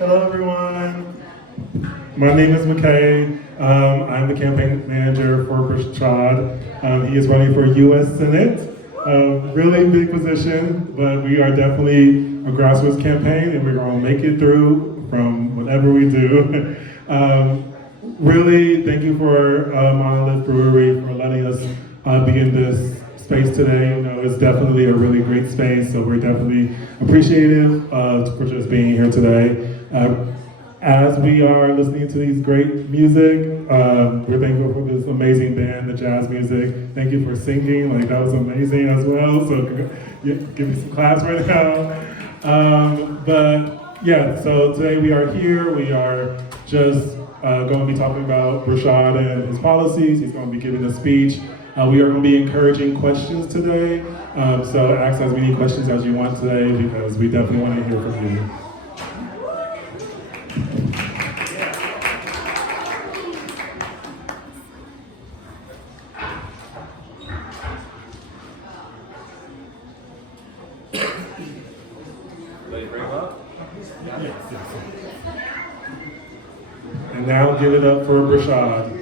Hello, everyone. My name is McKay. I'm the campaign manager for Brashad. He is running for U.S. Senate. Really big position, but we are definitely a grassroots campaign, and we're going to make it through from whatever we do. Really, thank you for Monolith Brewery for letting us be in this space today. You know, it's definitely a really great space, so we're definitely appreciative for just being here today. As we are listening to these great music, we're thankful for this amazing band, the jazz music. Thank you for singing, like that was amazing as well. So give me some claps right now. But yeah, so today we are here. We are just going to be talking about Brashad and his policies. He's going to be giving a speech. We are going to be encouraging questions today. So ask as many questions as you want today because we definitely want to hear from you. And now give it up for Brashad.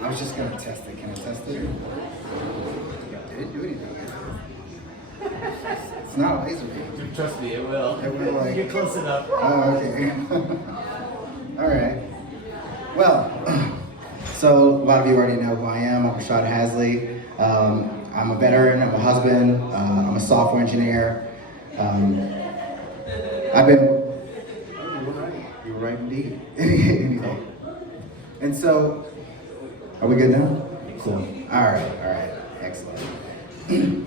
I was just going to test it. Can I test it? Did it do anything? It's not a laser beam. Trust me, it will. It will, like... Get close enough. Oh, okay. All right. Well, so a lot of you already know who I am. I'm Brashad Hasley. I'm a veteran. I'm a husband. I'm a software engineer. I've been... You were right indeed. Anything. And so... Are we good now? Cool. All right, excellent.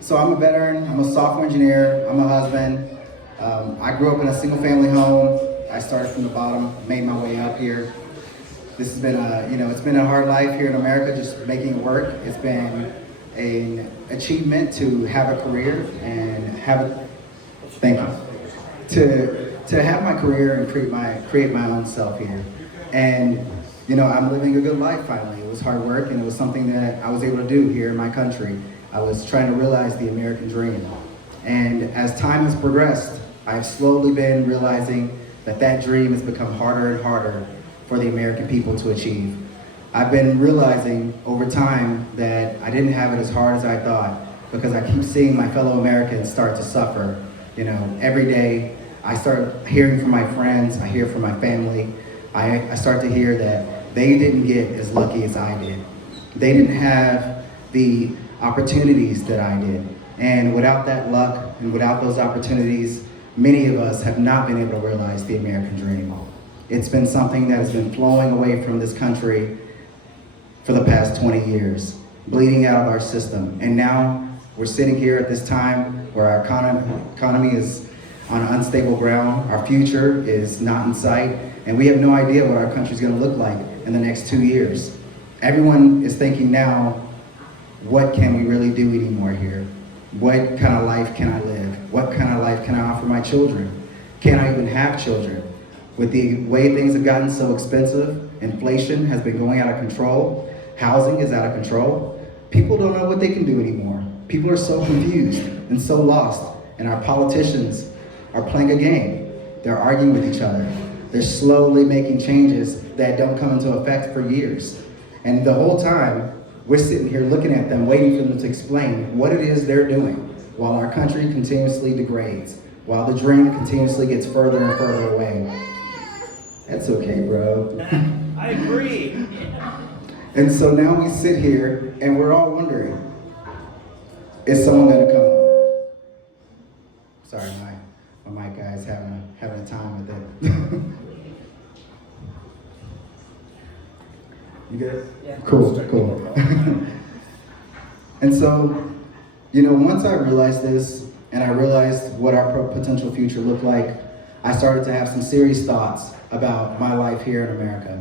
So I'm a veteran, I'm a software engineer, I'm a husband. I grew up in a single family home. I started from the bottom, made my way up here. This has been it's been a hard life here in America, just making it work. It's been an achievement to have a career and to have my career and create my own self here. And I'm living a good life finally. It was hard work and it was something that I was able to do here in my country. I was trying to realize the American dream. And as time has progressed, I've slowly been realizing that dream has become harder and harder for the American people to achieve. I've been realizing over time that I didn't have it as hard as I thought because I keep seeing my fellow Americans start to suffer. Every day I start hearing from my friends, I hear from my family, I start to hear that they didn't get as lucky as I did. They didn't have the opportunities that I did. And without that luck and without those opportunities, many of us have not been able to realize the American dream. It's been something that has been flowing away from this country for the past 20 years, bleeding out of our system. And now we're sitting here at this time where our economy is on unstable ground, our future is not in sight, and we have no idea what our country's gonna look like in the next 2 years. Everyone is thinking now, what can we really do anymore here? What kind of life can I live? What kind of life can I offer my children? Can I even have children? With the way things have gotten so expensive, inflation has been going out of control, housing is out of control, people don't know what they can do anymore. People are so confused and so lost, and our politicians are playing a game. They're arguing with each other. They're slowly making changes that don't come into effect for years. And the whole time, we're sitting here looking at them, waiting for them to explain what it is they're doing while our country continuously degrades, while the dream continuously gets further and further away. That's okay, bro. I agree. And so now we sit here and we're all wondering, is someone gonna come home? Sorry, my mic guy's having a time with it. You good? Yeah. Cool. And so, once I realized this, and I realized what our potential future looked like, I started to have some serious thoughts about my life here in America.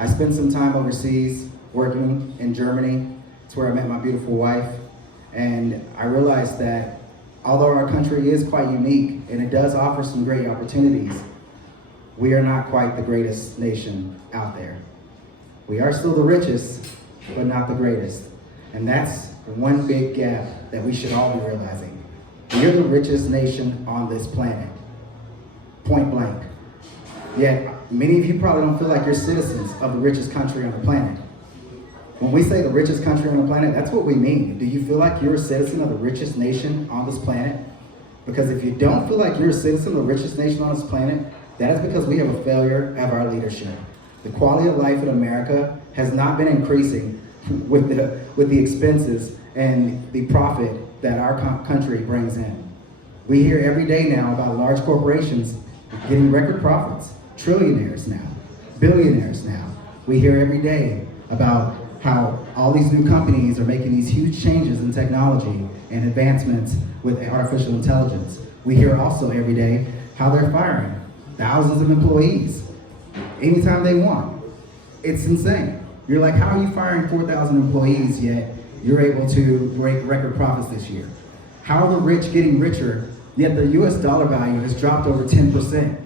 I spent some time overseas working in Germany. It's where I met my beautiful wife. And I realized that although our country is quite unique and it does offer some great opportunities, we are not quite the greatest nation out there. We are still the richest, but not the greatest. And that's one big gap that we should all be realizing. We are the richest nation on this planet, point blank. Yet, many of you probably don't feel like you're citizens of the richest country on the planet. When we say the richest country on the planet, that's what we mean. Do you feel like you're a citizen of the richest nation on this planet? Because if you don't feel like you're a citizen of the richest nation on this planet, that is because we have a failure of our leadership. The quality of life in America has not been increasing with the expenses and the profit that our country brings in. We hear every day now about large corporations getting record profits, trillionaires now, billionaires now. We hear every day about how all these new companies are making these huge changes in technology and advancements with artificial intelligence. We hear also every day how they're firing thousands of employees anytime they want. It's insane. You're like, how are you firing 4,000 employees yet you're able to break record profits this year? How are the rich getting richer yet the US dollar value has dropped over 10%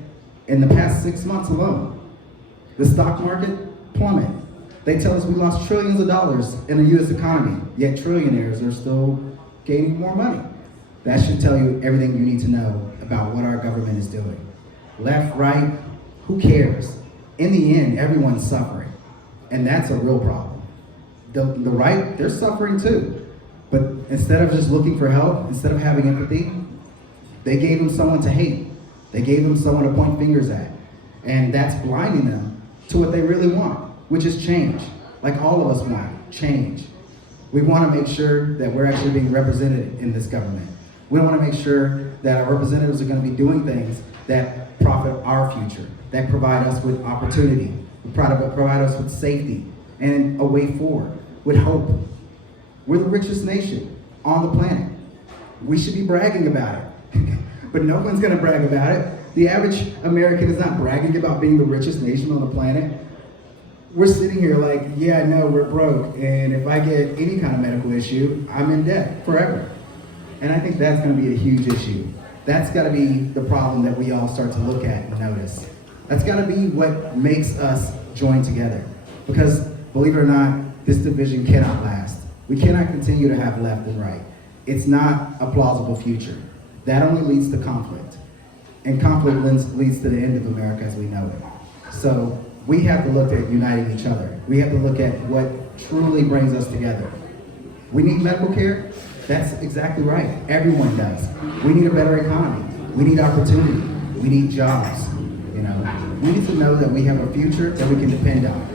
in the past 6 months alone? The stock market plummet. They tell us we lost trillions of dollars in the US economy, yet trillionaires are still gaining more money. That should tell you everything you need to know about what our government is doing. Left, right, who cares? In the end, everyone's suffering, and that's a real problem. The right, they're suffering too, but instead of just looking for help, instead of having empathy, they gave them someone to hate. They gave them someone to point fingers at, and that's blinding them to what they really want, which is change. Like all of us want change. We want to make sure that we're actually being represented in this government. We want to make sure that our representatives are going to be doing things that profit our future, that provide us with opportunity, provide us with safety and a way forward, with hope. We're the richest nation on the planet. We should be bragging about it, but no one's going to brag about it. The average American is not bragging about being the richest nation on the planet. We're sitting here like, yeah, I know we're broke, and if I get any kind of medical issue, I'm in debt forever. And I think that's going to be a huge issue. That's got to be the problem that we all start to look at and notice. That's got to be what makes us join together. Because, believe it or not, this division cannot last. We cannot continue to have left and right. It's not a plausible future. That only leads to conflict. And conflict leads to the end of America as we know it. So we have to look at uniting each other. We have to look at what truly brings us together. We need medical care? That's exactly right. Everyone does. We need a better economy. We need opportunity. We need jobs. We need to know that we have a future that we can depend on.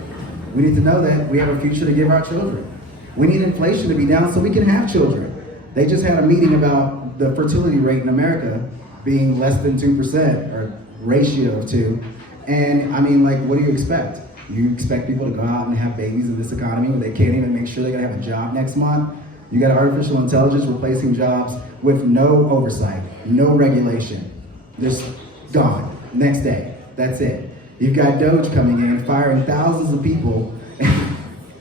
We need to know that we have a future to give our children. We need inflation to be down so we can have children. They just had a meeting about the fertility rate in America being less than 2%, or ratio of 2. And I mean, like, what do you expect? You expect people to go out and have babies in this economy where they can't even make sure they're gonna have a job next month? You got artificial intelligence replacing jobs with no oversight, no regulation. Just gone, next day, that's it. You've got Doge coming in, firing thousands of people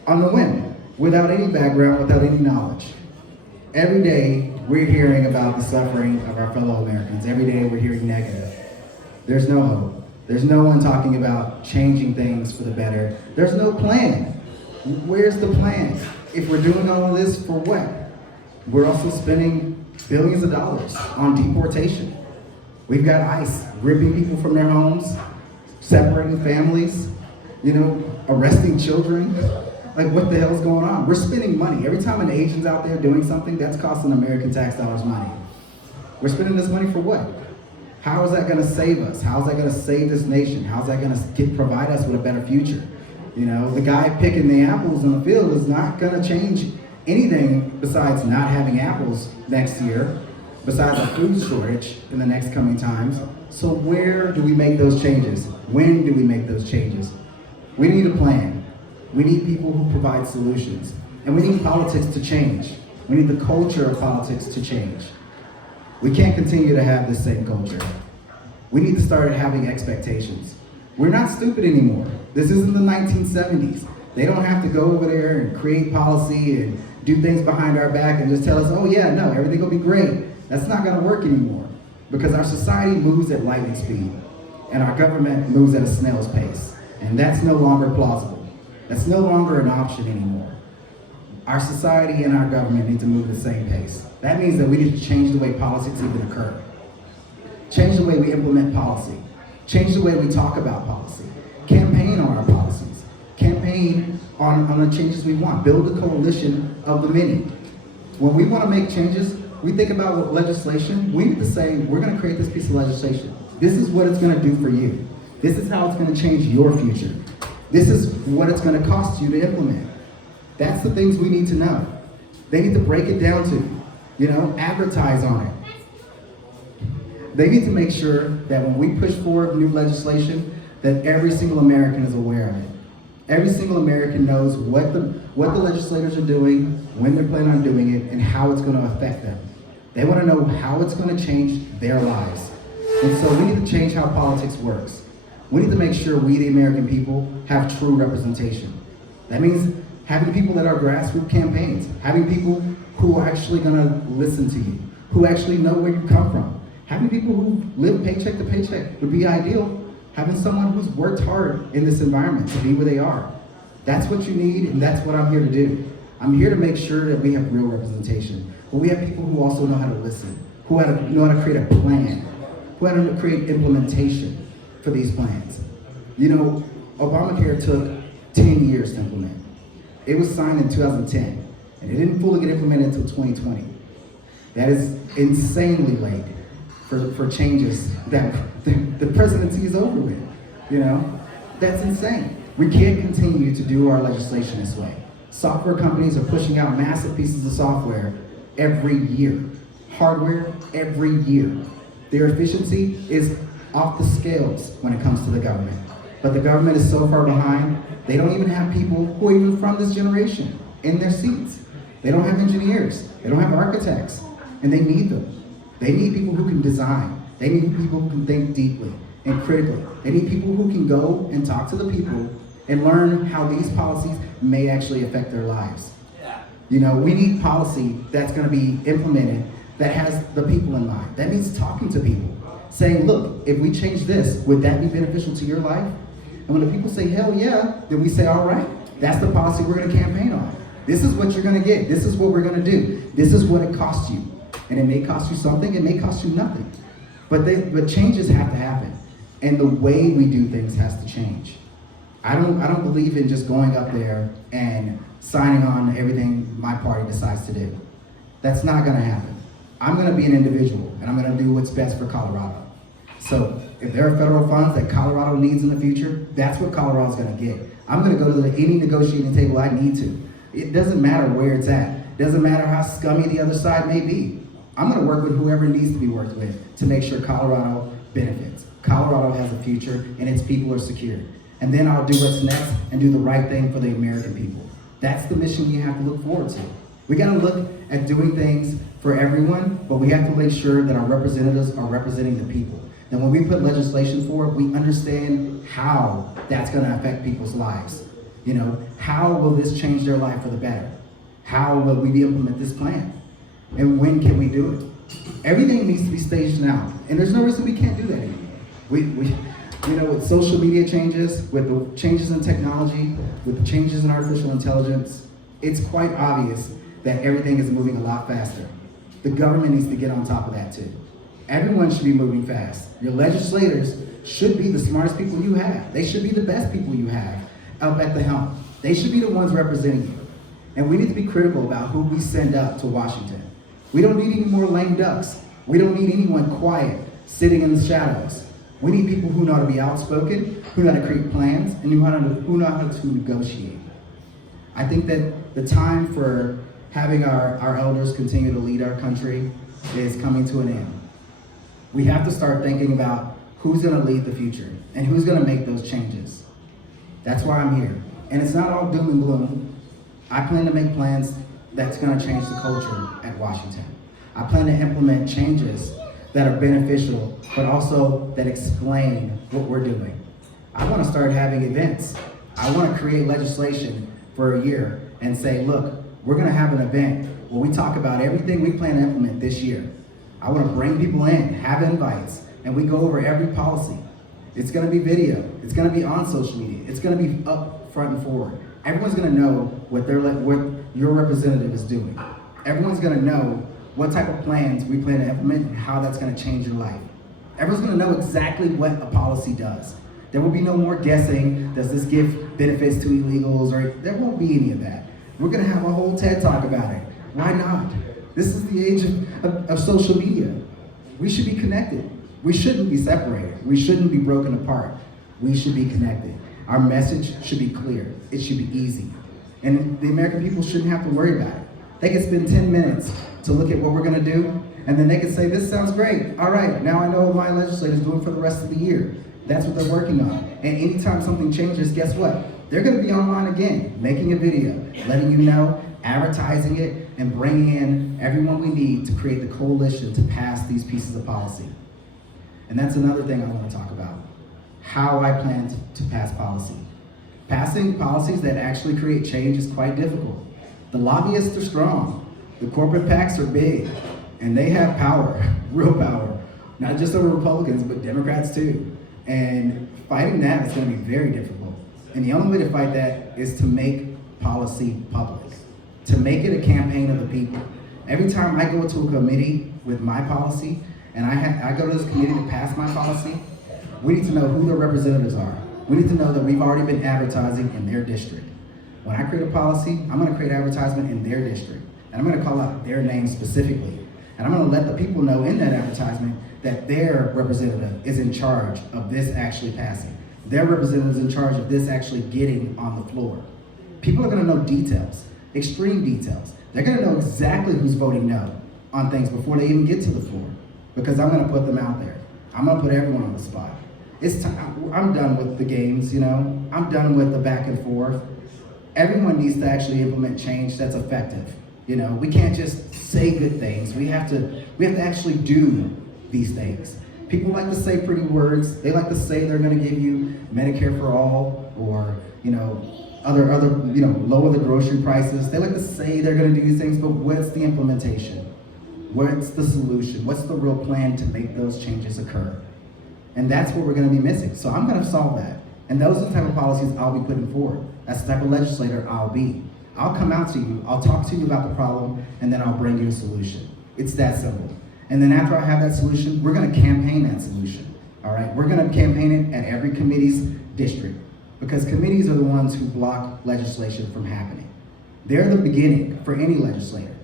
on the whim, without any background, without any knowledge. Every day, we're hearing about the suffering of our fellow Americans. Every day, we're hearing negative. There's no hope. There's no one talking about changing things for the better. There's no plan. Where's the plan? If we're doing all of this, for what? We're also spending billions of dollars on deportation. We've got ICE ripping people from their homes, separating families, arresting children. Like, what the hell's going on? We're spending money. Every time an Asian's out there doing something, that's costing American tax dollars money. We're spending this money for what? How is that going to save us? How is that going to save this nation? How is that going to provide us with a better future? The guy picking the apples in the field is not going to change anything besides not having apples next year, besides a food shortage in the next coming times. So where do we make those changes? When do we make those changes? We need a plan. We need people who provide solutions. And we need politics to change. We need the culture of politics to change. We can't continue to have this same culture. We need to start having expectations. We're not stupid anymore. This isn't the 1970s. They don't have to go over there and create policy and do things behind our back and just tell us, oh yeah, no, everything will be great. That's not gonna work anymore because our society moves at lightning speed. and our government moves at a snail's pace. And that's no longer plausible. That's no longer an option anymore. Our society and our government need to move at the same pace. That means that we need to change the way politics even occur. Change the way we implement policy. Change the way we talk about policy. Campaign on our policies. Campaign on the changes we want. Build a coalition of the many. When we want to make changes, we think about what legislation, we need to say, we're going to create this piece of legislation. This is what it's going to do for you. This is how it's going to change your future. This is what it's going to cost you to implement. That's the things we need to know. They need to break it down to, advertise on it. They need to make sure that when we push forward new legislation, that every single American is aware of it. Every single American knows what the legislators are doing, when they're planning on doing it, and how it's going to affect them. They want to know how it's going to change their lives. And so we need to change how politics works. We need to make sure we, the American people, have true representation. That means having people at our grassroots campaigns, having people who are actually going to listen to you, who actually know where you come from. Having people who live paycheck to paycheck would be ideal. Having someone who's worked hard in this environment to be where they are. That's what you need, and that's what I'm here to do. I'm here to make sure that we have real representation. But we have people who also know how to listen, who know how to create a plan, who know how to create implementation for these plans. Obamacare took 10 years to implement. It was signed in 2010, and it didn't fully get implemented until 2020. That is insanely late for changes that the presidency is over with. That's insane. We can't continue to do our legislation this way. Software companies are pushing out massive pieces of software every year. Hardware every year. Their efficiency is off the scales when it comes to the government. But the government is so far behind, they don't even have people who are even from this generation in their seats. They don't have engineers. They don't have architects. And they need them. They need people who can design. They need people who can think deeply and critically. They need people who can go and talk to the people and learn how these policies may actually affect their lives. We need policy that's going to be implemented that has the people in mind. That means talking to people, saying, look, if we change this, would that be beneficial to your life? And when the people say, hell yeah, then we say, all right, that's the policy we're going to campaign on. This is what you're going to get. This is what we're going to do. This is what it costs you. And it may cost you something, it may cost you nothing. But changes have to happen. And the way we do things has to change. I don't believe in just going up there and signing on to everything my party decides to do. That's not gonna happen. I'm gonna be an individual, and I'm gonna do what's best for Colorado. So if there are federal funds that Colorado needs in the future, that's what Colorado's gonna get. I'm gonna go to any negotiating table I need to. It doesn't matter where it's at. It doesn't matter how scummy the other side may be. I'm gonna work with whoever needs to be worked with to make sure Colorado benefits. Colorado has a future and its people are secure. And then I'll do what's next and do the right thing for the American people. That's the mission we have to look forward to. We gotta look at doing things for everyone, but we have to make sure that our representatives are representing the people. And when we put legislation forward, we understand how that's gonna affect people's lives. How will this change their life for the better? How will we implement this plan? And when can we do it? Everything needs to be staged now, and there's no reason we can't do that anymore. With social media changes, with the changes in technology, with the changes in artificial intelligence, it's quite obvious that everything is moving a lot faster. The government needs to get on top of that too. Everyone should be moving fast. Your legislators should be the smartest people you have. They should be the best people you have up at the helm. They should be the ones representing you. And we need to be critical about who we send up to Washington. We don't need any more lame ducks. We don't need anyone quiet, sitting in the shadows. We need people who know how to be outspoken, who know how to create plans, and who know how to negotiate. I think that the time for having our elders continue to lead our country is coming to an end. We have to start thinking about who's gonna lead the future and who's gonna make those changes. That's why I'm here. And it's not all doom and gloom. I plan to make plans that's gonna change the culture at Washington. I plan to implement changes that are beneficial, but also that explain what we're doing. I wanna start having events. I wanna create legislation for a year and say, look, we're gonna have an event where we talk about everything we plan to implement this year. I wanna bring people in, have invites, and we go over every policy. It's gonna be video. It's gonna be on social media. It's gonna be up front and forward. Everyone's gonna know what your representative is doing. Everyone's gonna know what type of plans we plan to implement and how that's gonna change your life. Everyone's gonna know exactly what a policy does. There will be no more guessing, does this give benefits to illegals, or there won't be any of that. We're gonna have a whole TED Talk about it. Why not? This is the age of social media. We should be connected. We shouldn't be separated. We shouldn't be broken apart. We should be connected. Our message should be clear. It should be easy. And the American people shouldn't have to worry about it. They can spend 10 minutes to look at what we're gonna do, and then they can say, this sounds great. All right, now I know what my legislator's doing for the rest of the year. That's what they're working on. And anytime something changes, guess what? They're gonna be online again, making a video, letting you know, advertising it, and bringing in everyone we need to create the coalition to pass these pieces of policy. And that's another thing I want to talk about, how I plan to pass policy. Passing policies that actually create change is quite difficult. The lobbyists are strong, the corporate PACs are big, and they have power, real power, not just over Republicans, but Democrats too. And fighting that is going to be very difficult. And the only way to fight that is to make policy public, to make it a campaign of the people. Every time I go to a committee with my policy, and I go to this committee to pass my policy, we need to know who their representatives are. We need to know that we've already been advertising in their district. When I create a policy, I'm gonna create advertisement in their district. And I'm gonna call out their name specifically. And I'm gonna let the people know in that advertisement that their representative is in charge of this actually passing. Their representative is in charge of this actually getting on the floor. People are gonna know details, extreme details. They're gonna know exactly who's voting no on things before they even get to the floor, because I'm gonna put them out there. I'm gonna put everyone on the spot. It's time. I'm done with the games, you know? I'm done with the back and forth. Everyone needs to actually implement change that's effective. You know, we can't just say good things. We have to actually do these things. People like to say pretty words. They like to say they're gonna give you Medicare for all, or, you know, other, you know, lower the grocery prices. They like to say they're gonna do these things, but what's the implementation? What's the solution? What's the real plan to make those changes occur? And that's what we're gonna be missing. So I'm gonna solve that. And those are the type of policies I'll be putting forward. That's the type of legislator I'll be. I'll come out to you, I'll talk to you about the problem, and then I'll bring you a solution. It's that simple. And then after I have that solution, we're gonna campaign that solution, all right? We're gonna campaign it at every committee's district, because committees are the ones who block legislation from happening. They're the beginning for any legislator.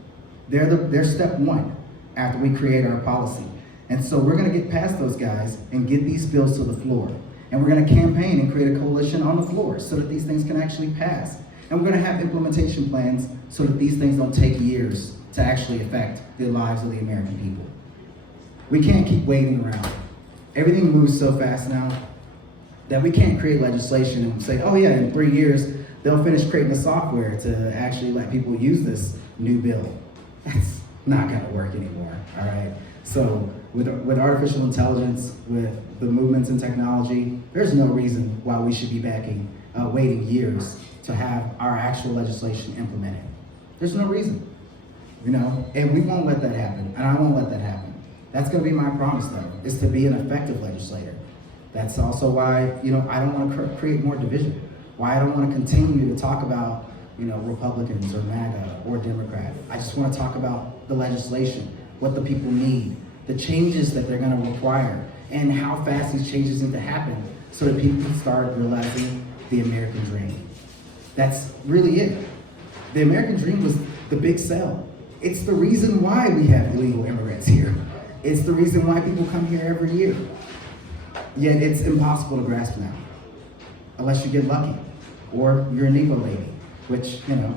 They're step one after we create our policy. And so we're gonna get past those guys and get these bills to the floor. And we're gonna campaign and create a coalition on the floor so that these things can actually pass. And we're gonna have implementation plans so that these things don't take years to actually affect the lives of the American people. We can't keep waiting around. Everything moves so fast now that we can't create legislation and say, oh yeah, in 3 years, they'll finish creating the software to actually let people use this new bill. That's not gonna work anymore, all right? So with artificial intelligence, with the movements in technology, there's no reason why we should be waiting years to have our actual legislation implemented. There's no reason, you know? And we won't let that happen, and I won't let that happen. That's gonna be my promise though, is to be an effective legislator. That's also why, you know, I don't wanna create more division. Why I don't wanna continue to talk about, you know, Republicans or MAGA or Democrat. I just wanna talk about the legislation, what the people need, the changes that they're gonna require, and how fast these changes need to happen so that people can start realizing the American dream. That's really it. The American dream was the big sell. It's the reason why we have illegal immigrants here. It's the reason why people come here every year. Yet it's impossible to grasp now, unless you get lucky, or you're a Negro lady, which, you know,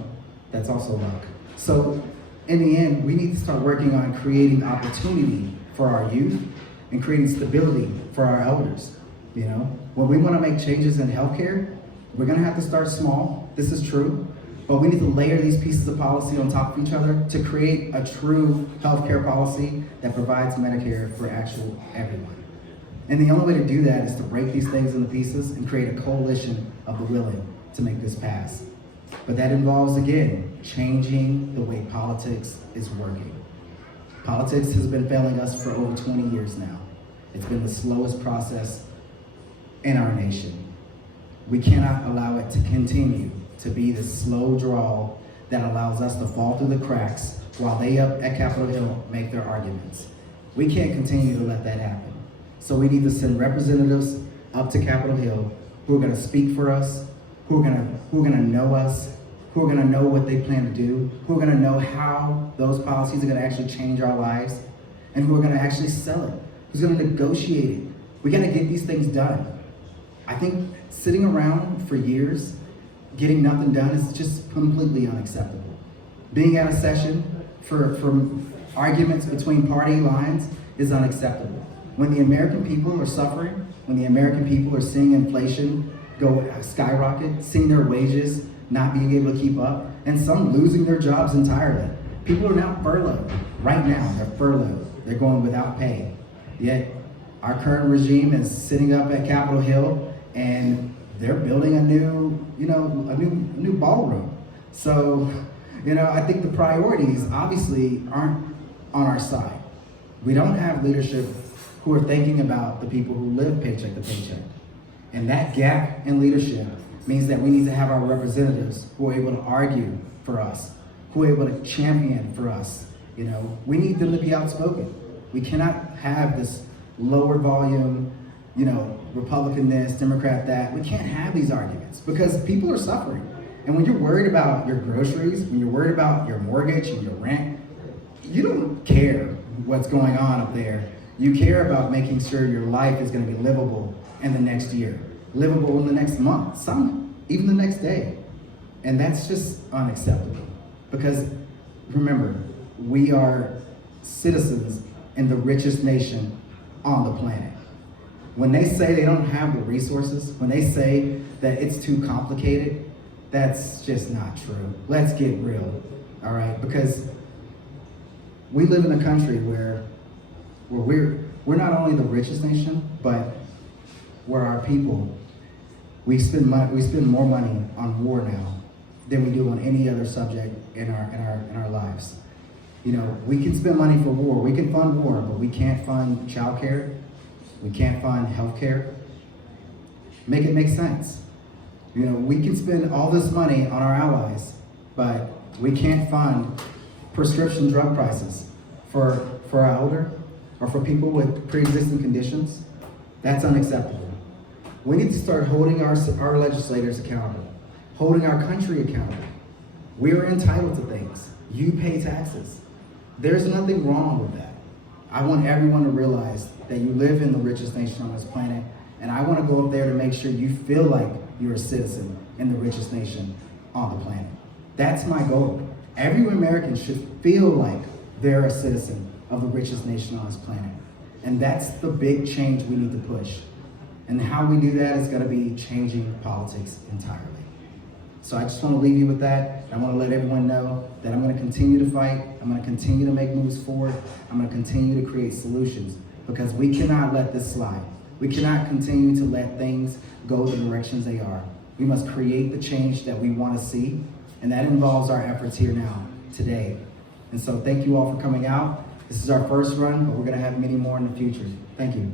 that's also luck. So in the end, we need to start working on creating opportunity for our youth and creating stability for our elders. You know, when we want to make changes in healthcare, we're going to have to start small. This is true. But we need to layer these pieces of policy on top of each other to create a true healthcare policy that provides Medicare for actual everyone. And the only way to do that is to break these things into pieces and create a coalition of the willing to make this pass. But that involves, again, changing the way politics is working. Politics has been failing us for over 20 years now. It's been the slowest process in our nation. We cannot allow it to continue to be the slow draw that allows us to fall through the cracks while they up at Capitol Hill make their arguments. We can't continue to let that happen. So we need to send representatives up to Capitol Hill who are gonna speak for us, who are gonna know us, who are gonna know what they plan to do, who are gonna know how those policies are gonna actually change our lives, and who are gonna actually sell it, who's gonna negotiate it. We gotta get these things done. I think sitting around for years, getting nothing done is just completely unacceptable. Being at a session for arguments between party lines is unacceptable. When the American people are suffering, when the American people are seeing inflation go skyrocket, seeing their wages not being able to keep up, and some losing their jobs entirely. People are now furloughed. Right now, they're furloughed. They're going without pay. Yet, our current regime is sitting up at Capitol Hill and they're building a new ballroom. So, I think the priorities obviously aren't on our side. We don't have leadership who are thinking about the people who live paycheck to paycheck. And that gap in leadership means that we need to have our representatives who are able to argue for us, who are able to champion for us. We need them to be outspoken. We cannot have this lower volume, Republican this, Democrat that. We can't have these arguments because people are suffering. And when you're worried about your groceries, when you're worried about your mortgage and your rent, you don't care what's going on up there. You care about making sure your life is going to be livable in the next year, livable in the next month, some even the next day. And that's just unacceptable because remember, we are citizens in the richest nation on the planet. When they say they don't have the resources, when they say that it's too complicated, that's just not true. Let's get real, all right? Because we live in a country where we're not only the richest nation, but where our people, we spend more money on war now than we do on any other subject in our lives. We can spend money for war, we can fund war, but we can't fund childcare, we can't fund healthcare. Make it make sense. We can spend all this money on our allies, but we can't fund prescription drug prices for our elder or for people with pre-existing conditions. That's unacceptable. We need to start holding our legislators accountable, holding our country accountable. We are entitled to things. You pay taxes. There's nothing wrong with that. I want everyone to realize that you live in the richest nation on this planet, and I want to go up there to make sure you feel like you're a citizen in the richest nation on the planet. That's my goal. Every American should feel like they're a citizen of the richest nation on this planet. And that's the big change we need to push. And how we do that is going to be changing politics entirely. So I just want to leave you with that. I want to let everyone know that I'm going to continue to fight. I'm going to continue to make moves forward. I'm going to continue to create solutions because we cannot let this slide. We cannot continue to let things go the directions they are. We must create the change that we want to see, and that involves our efforts here now, today. And so thank you all for coming out. This is our first run, but we're going to have many more in the future. Thank you.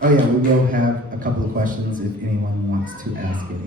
Oh yeah, we will have a couple of questions if anyone wants to ask any.